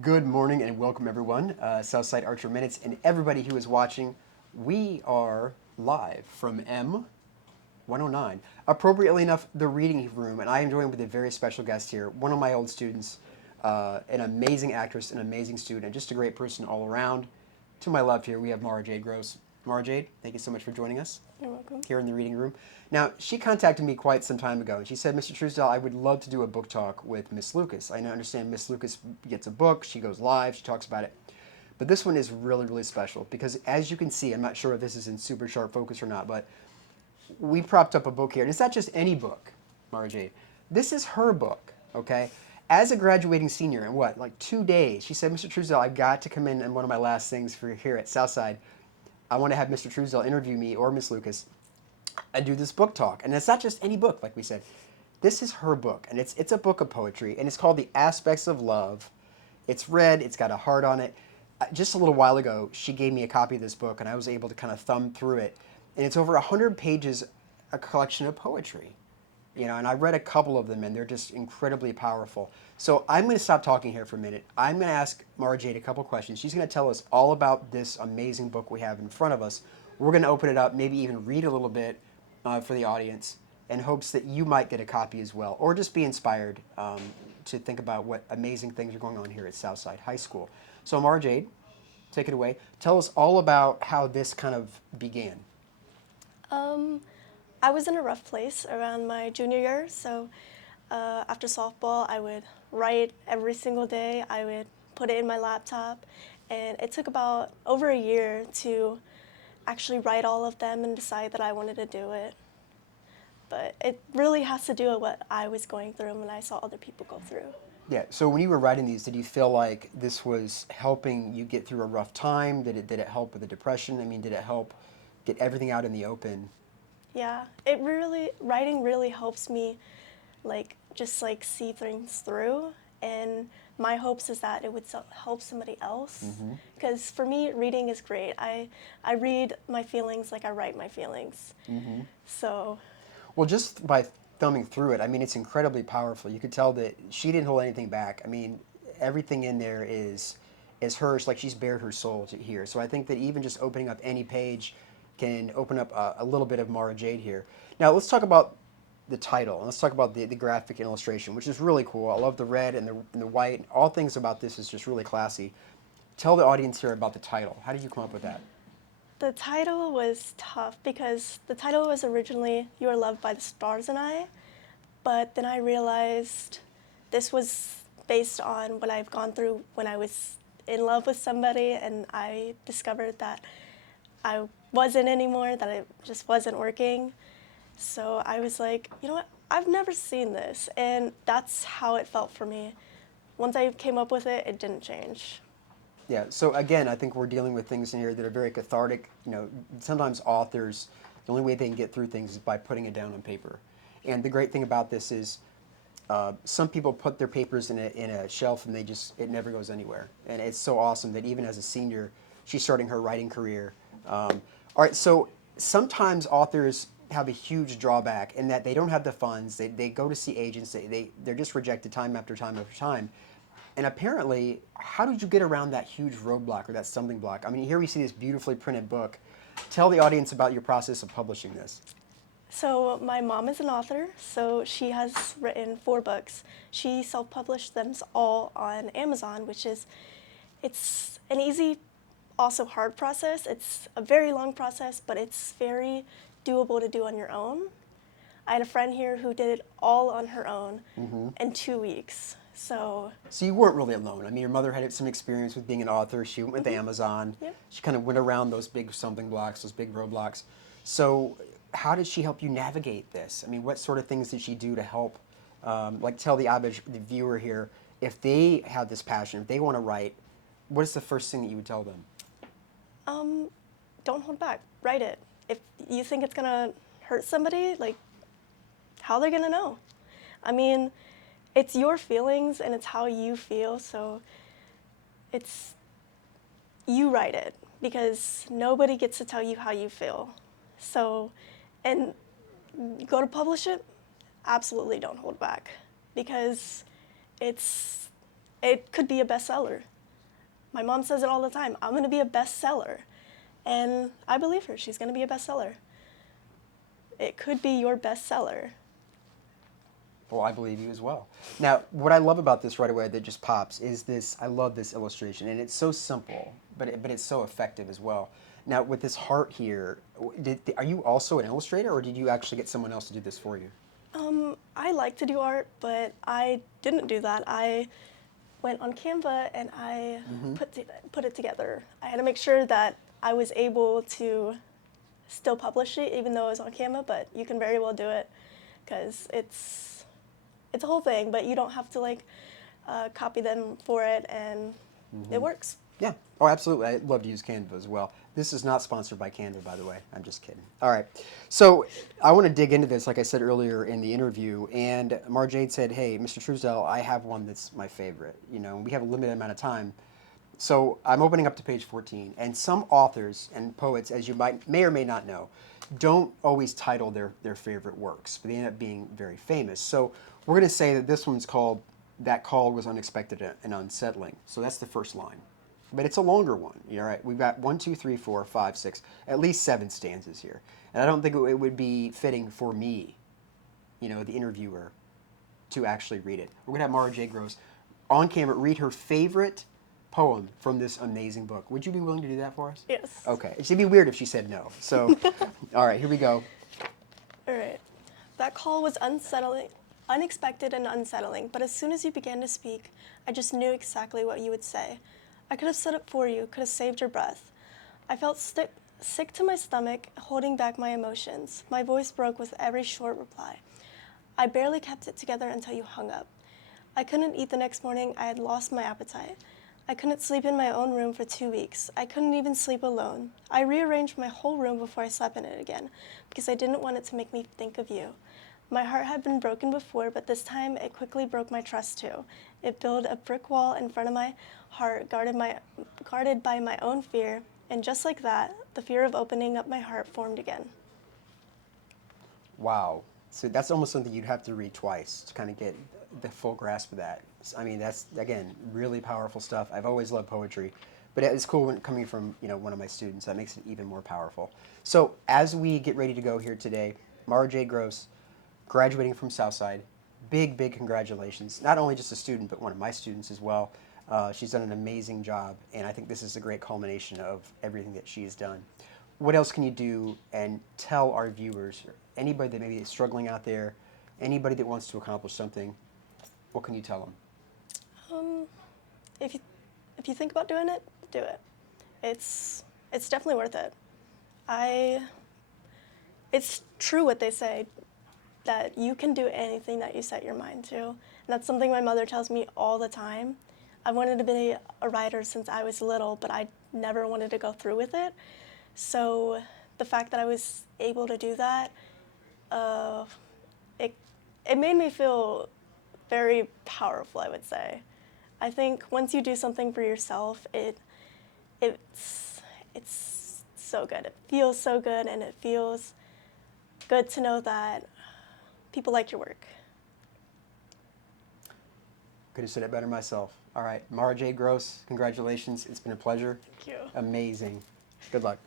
Good morning and welcome everyone, Southside Archer Minutes, and everybody who is watching. We are live from M109, appropriately enough, the reading room, and I am joined with a very special guest here, one of my old students, an amazing actress, an amazing student, and just a great person all around. To my left here, we have Jade Gross. Jade, thank you so much for joining us You're welcome. here in the reading room. Now, she contacted me quite some time ago, and she said, Mr. Truesdell, I would love to do a book talk with Miss Lucas. I understand Miss Lucas gets a book, she goes live, she talks about it. But this one is really, really special because as you can see, I'm not sure if this is in super sharp focus or not, but we propped up a book here. And it's not just any book, Mara Jade. This is her book, okay? As a graduating senior in what, like 2 days, she said, Mr. Truesdell, I've got to come in and one of my last things for here at Southside. I want to have Mr. Truesdell interview me or Miss Lucas and do this book talk. And it's not just any book, like we said. This is her book, and it's a book of poetry, and it's called The Aspects of Love. It's red, it's got a heart on it. Just a little while ago, she gave me a copy of this book, and I was able to kind of thumb through it. And it's over 100 pages, a collection of poetry. And I read a couple of them, and they're just incredibly powerful. So I'm going to stop talking here for a minute. I'm going to ask Mara Jade a couple questions. She's going to tell us all about this amazing book we have in front of us. We're going to open it up, maybe even read a little bit for the audience in hopes that you might get a copy as well, or just be inspired to think about what amazing things are going on here at Southside High School. So Mara Jade, take it away. Tell us all about how this kind of began. Um, I was in a rough place around my junior year, so after softball, I would write every single day. I would put it in my laptop, and it took about over a year to actually write all of them and decide that I wanted to do it. But it really has to do with what I was going through and when I saw other people go through. Yeah. So when you were writing these, did you feel like this was helping you get through a rough time? Did it help with the depression? I mean, did it help get everything out in the open? Yeah, writing really helps me just see things through, and my hopes is that it would help somebody else, because for me reading is great. I read my feelings like I write my feelings. So Well, just by thumbing through it, I mean, it's incredibly powerful. You could tell that she didn't hold anything back. I mean, everything in there is hers, like she's bared her soul to here. So I think that even just opening up any page can open up a little bit of Mara Jade here. Now, let's talk about the title. And let's talk about the graphic illustration, which is really cool. I love the red and the white. All things about this is just really classy. Tell the audience here about the title. How did you come up with that? the title was tough because the title was originally You Are Loved by the Stars and I, but then I realized this was based on what I've gone through when I was in love with somebody, and I discovered that I wasn't anymore, that it just wasn't working. So I was like, you know what, I've never seen this, and that's how it felt for me. Once I came up with it, it didn't change. Yeah, so again, I think we're dealing with things in here that are very cathartic. Sometimes authors, the only way they can get through things is by putting it down on paper. And the great thing about this is some people put their papers in a shelf and it never goes anywhere. And it's so awesome that even as a senior, she's starting her writing career. All right, so sometimes authors have a huge drawback in that they don't have the funds. They go to see agents. They're just rejected time after time after time. And apparently, how did you get around that huge roadblock or that stumbling block? I mean, here we see this beautifully printed book. Tell the audience about your process of publishing this. So my mom is an author, so she has written 4 books. She self-published them all on Amazon, it's an easy, also hard process. It's a very long process, but it's very doable to do on your own. I had a friend here who did it all on her own in 2 weeks. So you weren't really alone. I mean, your mother had some experience with being an author. She went with Amazon. Yep. She kind of went around those big stumbling blocks, those big roadblocks. So how did she help you navigate this? I mean, what sort of things did she do to help, tell the average the viewer here, if they have this passion, if they want to write, what is the first thing that you would tell them? don't hold back. Write it. If you think it's gonna hurt somebody, how are they gonna know? I mean, it's your feelings and it's how you feel, so it's you write it because nobody gets to tell you how you feel. So, and go to publish it, absolutely don't hold back because it's it could be a bestseller. My mom says it all the time. I'm going to be a bestseller. And I believe her. She's going to be a bestseller. It could be your bestseller. Well, I believe you as well. Now, what I love about this right away that just pops is this. I love this illustration, and it's so simple, but it's so effective as well. Now, with this heart here, are you also an illustrator, or did you actually get someone else to do this for you? I like to do art, but I didn't do that. I went on Canva and I put it together. I had to make sure that I was able to still publish it, even though it was on Canva. But you can very well do it because it's a whole thing. But you don't have to like copy them for it, and it works. Yeah. Oh, absolutely. I love to use Canva as well. This is not sponsored by Canva, by the way. I'm just kidding. All right. So I want to dig into this, like I said earlier in the interview. And Jade said, hey, Mr. Truesdell, I have one that's my favorite. You know, we have a limited amount of time. So I'm opening up to page 14. And some authors and poets, as you may or may not know, don't always title their favorite works, but they end up being very famous. So we're going to say that this one's called That Call Was Unexpected and Unsettling. So that's the first line. But it's a longer one. All right, we've got 1, 2, 3, 4, 5, 6, at least 7 stanzas here. And I don't think it would be fitting for me, you know, the interviewer, to actually read it. We're going to have Jade Gross on camera read her favorite poem from this amazing book. Would you be willing to do that for us? Yes. Okay. It'd be weird if she said no. So, all right, here we go. All right. That call was unsettling, unexpected and unsettling, but as soon as you began to speak, I just knew exactly what you would say. I could have said it for you, could have saved your breath. I felt sick to my stomach, holding back my emotions. My voice broke with every short reply. I barely kept it together until you hung up. I couldn't eat the next morning. I had lost my appetite. I couldn't sleep in my own room for 2 weeks. I couldn't even sleep alone. I rearranged my whole room before I slept in it again because I didn't want it to make me think of you. My heart had been broken before, but this time it quickly broke my trust too. It built a brick wall in front of my heart, guarded by my own fear, and just like that, the fear of opening up my heart formed again. Wow. So that's almost something you'd have to read twice to kind of get the full grasp of that. I mean, that's, again, really powerful stuff. I've always loved poetry, but it's cool when coming from, you know, one of my students. That makes it even more powerful. So as we get ready to go here today, Jade Gross, graduating from Southside, big congratulations. Not only just a student, but one of my students as well. She's done an amazing job, and I think this is a great culmination of everything that she's done. What else can you do and tell our viewers, or anybody that maybe is struggling out there, anybody that wants to accomplish something, what can you tell them? If you think about doing it, do it. It's definitely worth it. It's true what they say, that you can do anything that you set your mind to. And that's something my mother tells me all the time. I wanted to be a writer since I was little, but I never wanted to go through with it. So the fact that I was able to do that, it made me feel very powerful, I would say. I think once you do something for yourself, it's so good. It feels so good, and it feels good to know that people like your work. Could have said it better myself. All right, Jade Gross, congratulations. It's been a pleasure. Thank you. Amazing. Good luck.